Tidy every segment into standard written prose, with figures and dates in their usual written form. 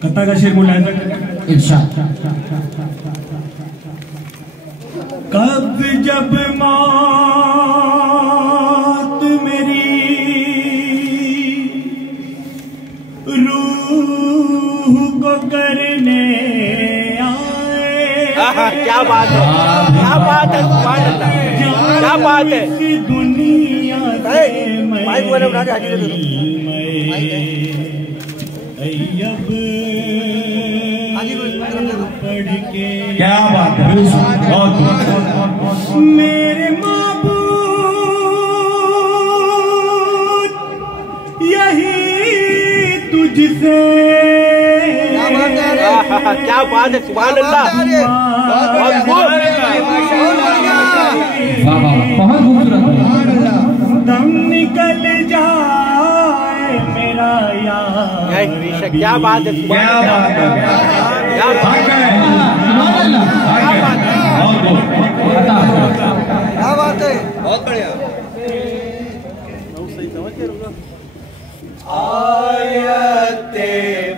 कथा का शेर बोला इरशाद। कब जब मौत मेरी रूह को करने आए। क्या बात है, क्या बात है, क्या बात है। दुनिया पढ़ के क्या बात है, बहुत मेरे माबूद यही तुझसे क्या बात है, सुभान अल्लाह। बहुत खूबसूरत। दम निकल जाए मेरा यार, क्या बात है, क्या बात है, क्या बात है, बहुत बढ़िया। आयते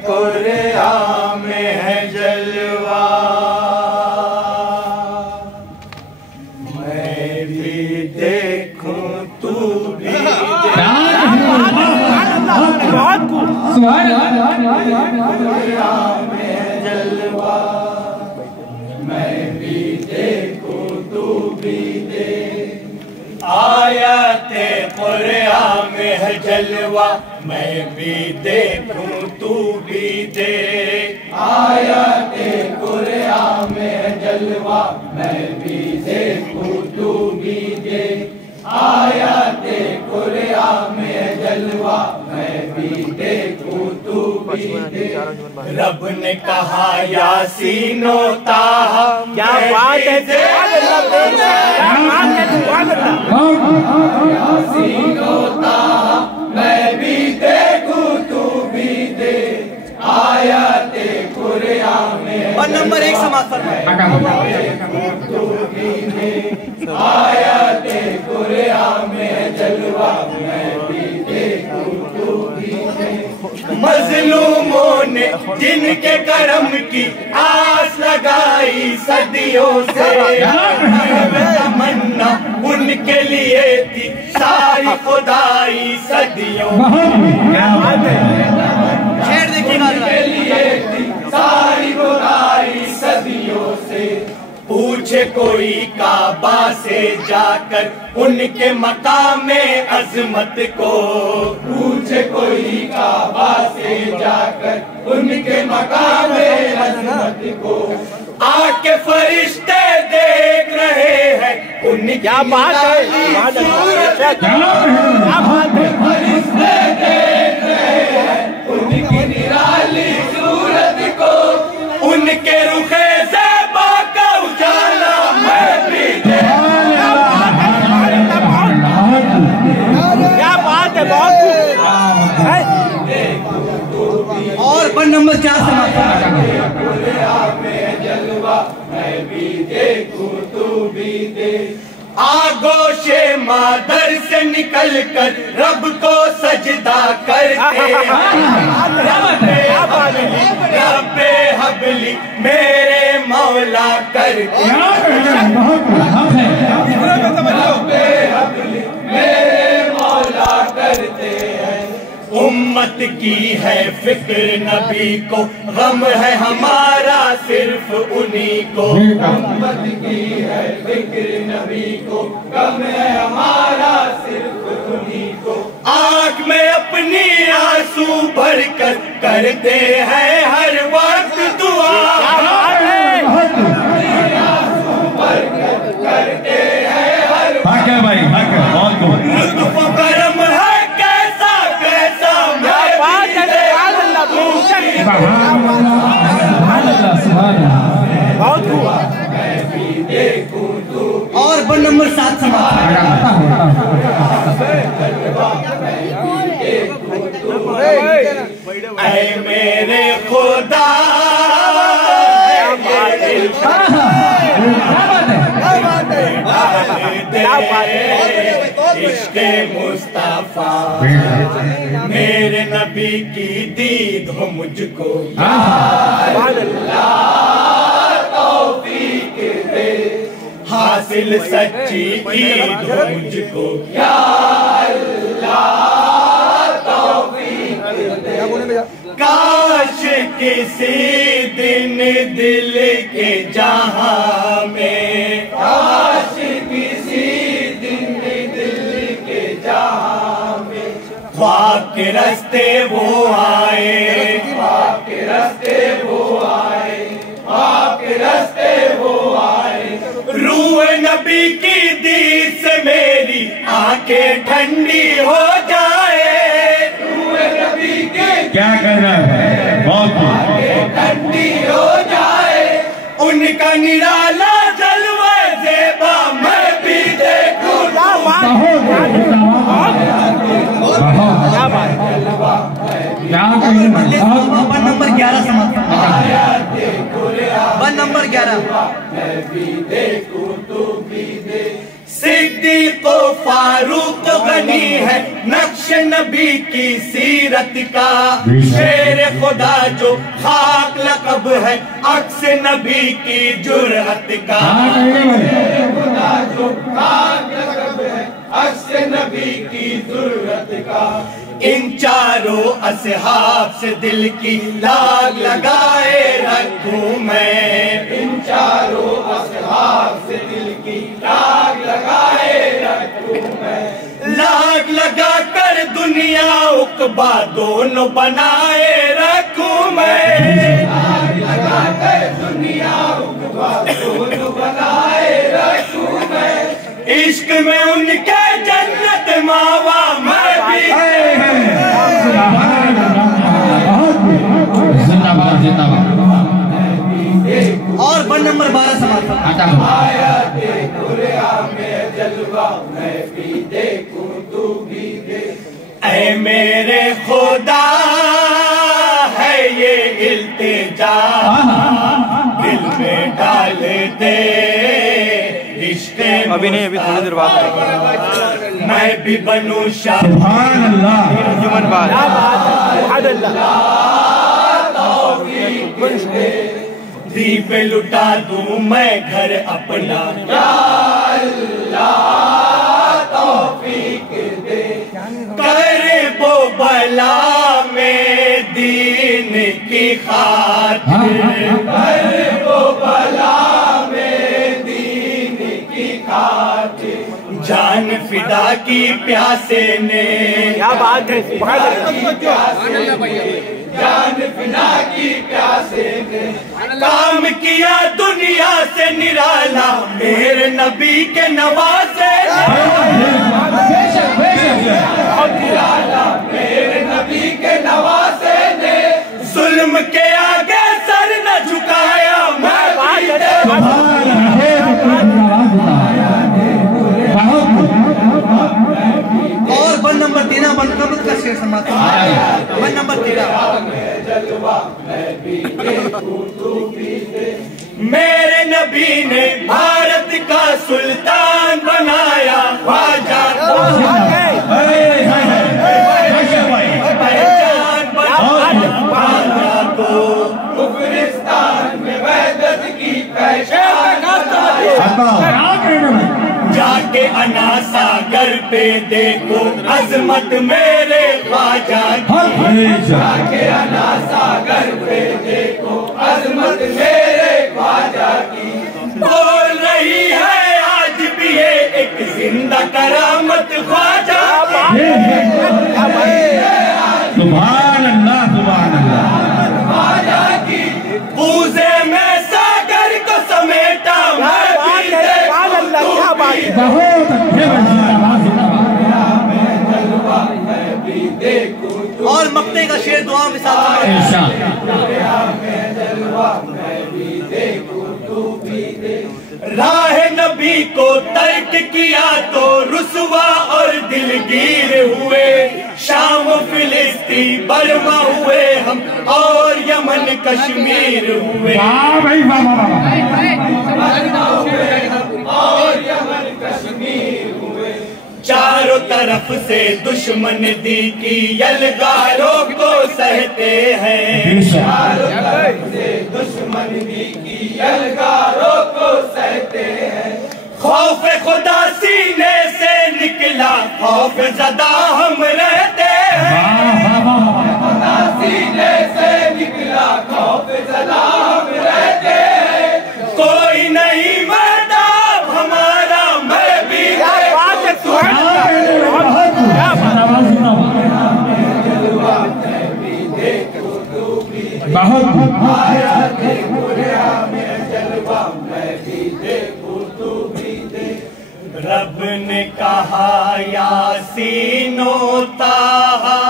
कुरान में है जलवा, मैं भी देखूं तू भी कुरान में है जलवा, मैं भी देखूं तू भी दे। आयते कुरान में है जलवा, मैं भी देखूं तू भी दे। आयते कुरान में है जलवा, मैं भी देखूं तू भी दे। आयते कुरान में है जलवा, मैं भी देखूं तू भी दे। रब ने कहा यासीनो ताहा, क्या बात है, यासीनो ताहा, मैं भी देखूं तू भी दे। आयते कुरान में नंबर 1 समाज तू भी दे। आयते कुरान में जलवा, मैं भी देखूं तू भी दे। मजलूमों ने जिनके करम की आस लगाई सदियों से, तमन्ना उनके लिए थी सारी खुदाई सदियों उनके लिए थी सारी खुदाई सदियों से। पूछे कोई काबा से जाकर उनके मकामे अजमत को, पूछे कोई काबा से जाकर उनके मकामे अजमत को। आके फरिश्ते देख रहे हैं उनकी क्या बात है, क्या बात है। फरिश्ते देख रहे हैं उनकी निराली सूरत को, उनके रुखे से बाका उजाला मैं भी क्या बात है, बहुत और वन नंबर 4 समाज जलवा, मैं भी देखूं तू भी दे। आगोशे मादर से निकलकर रब को सजदा करते हैं। रब्बे हबली मेरे मौला करते हैं। रब्बे हबली मेरे मौला करते हैं। उम्मत की है फिक्र नबी को, गम है हमारा सिर्फ उन्हीं को। उम्मत की है फिक्र नबी को, गम है हमारा सिर्फ उन्हीं को। आँख में अपनी आंसू भरकर करते हैं हर वक्त दुआ, आंसू भरकर करते हैं हर वक्त। करम है कैसा कैसा बहुत हुआ। और वन नंबर 7 समाज ऐ मेरे खुदा इश्क़े मुस्तफा मेरे नबी की दीद हो मुझको तौफीक दे हासिल सच्ची ईद हो मुझको या अल्लाह तौफीक दे। काश किसी दिन दिल के जहां में काश किसी दिन दिल के जहां में ख्वाब के रास्ते वो आए ख्वाब के रास्ते वो आए ख्वाब के रास्ते वो आए रूह नबी की दीद से मेरी आंखें ठंडी हो जाए रूह नबी के क्या कहना है बहुत ठंडी हो जाए उनका निराला जलवा ज़ेबा मैं भी देखूं वन नंबर 11 समाप्त वन नंबर 11 सिद्दीक़ फारूक गनी है नक्श नबी की सीरत का शेर खुदा जो खाक लक़ब है अक्स नबी की जुरअत का शेर खुदा जो खाक लक़ब है अक्स नबी की जुरअत का इन चारों असहाब से दिल की लाग लगाए रखूं मैं इन चारों असहाब से दिल की लाग लगाए रखूं मैं लाग लगा कर दुनिया उक़बा दोनों बनाए रखूं मैं लाग लगा कर दुनिया उक़बा दोनों बनाए रखूं मैं इश्क में उनके जन्नत मावा मैं भी और वन नंबर 12 समाप्त ऐ मेरे खुदा है ये इल्तिजा दिल में डाल दे इश्क़े अभी नहीं अभी थोड़ी देर बाद मैं भी बनूं सुभान अल्लाह जुमन बात दीप लुटा दूं मैं घर अपना या अल्लाह तौफीक दे कर वो बला में दीन की खातिर कर वो बला में दीन की खातिर जान फिदा की प्यासे ने क्या बात है जान फिदा की प्यासे ने काम किया दुनिया से निराला मेरे नबी के नवासे निराला मेरे नबी के नवासे ने जुल्म के आगे सर न झुकाया मैं और वन नंबर 13 बनकबत का शेर समाप्त वन नंबर 13 मेरे नबी ने भारत का सुल्तान बनाया ख्वाजा पहचान बनाया को कुफरिस्तान में वहदत की पहचान जाके अना सागर पे देखो अजमत मेरे ख्वाजा की जाके अना सागर पे देखो अजमत मेरे ख्वाजा की बोल रही है आज भी ये एक जिंदा करामत ख्वाजा सुभान अल्लाह ख्वाजा की पूजे में सागर को समेटा मैं बहुत अच्छे और मक्ते का शेर दुआ के साथ राह नबी को तर्क किया तो रुसवा और दिलगीर हुए शाम फिलिस्ती बर्मा हुए हम और यमन कश्मीर हुए और यमन कश्मीर चारों तरफ से दुश्मन दी की यलगारों को सहते हैं, चारों तरफ से दुश्मन दी की यलगारों को सहते हैं। खौफ खुदा सीने से निकला, खौफ ज़दा हम रहते हैं, खुदा सीने से निकला, खौफ ज़दा हम रहते हैं। कोई नहीं महताब हमारा, मैं भी रब ने कहा यासीनो ताहा,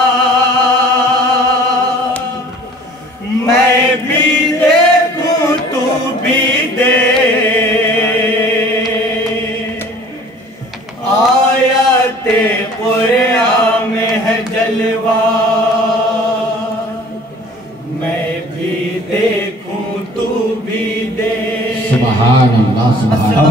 मैं भी देखूं तू भी दे, आयते कुरान में है जलवा, मैं भी देखूं तू भी दे। सुभान अल्लाह, सुभान अल्लाह।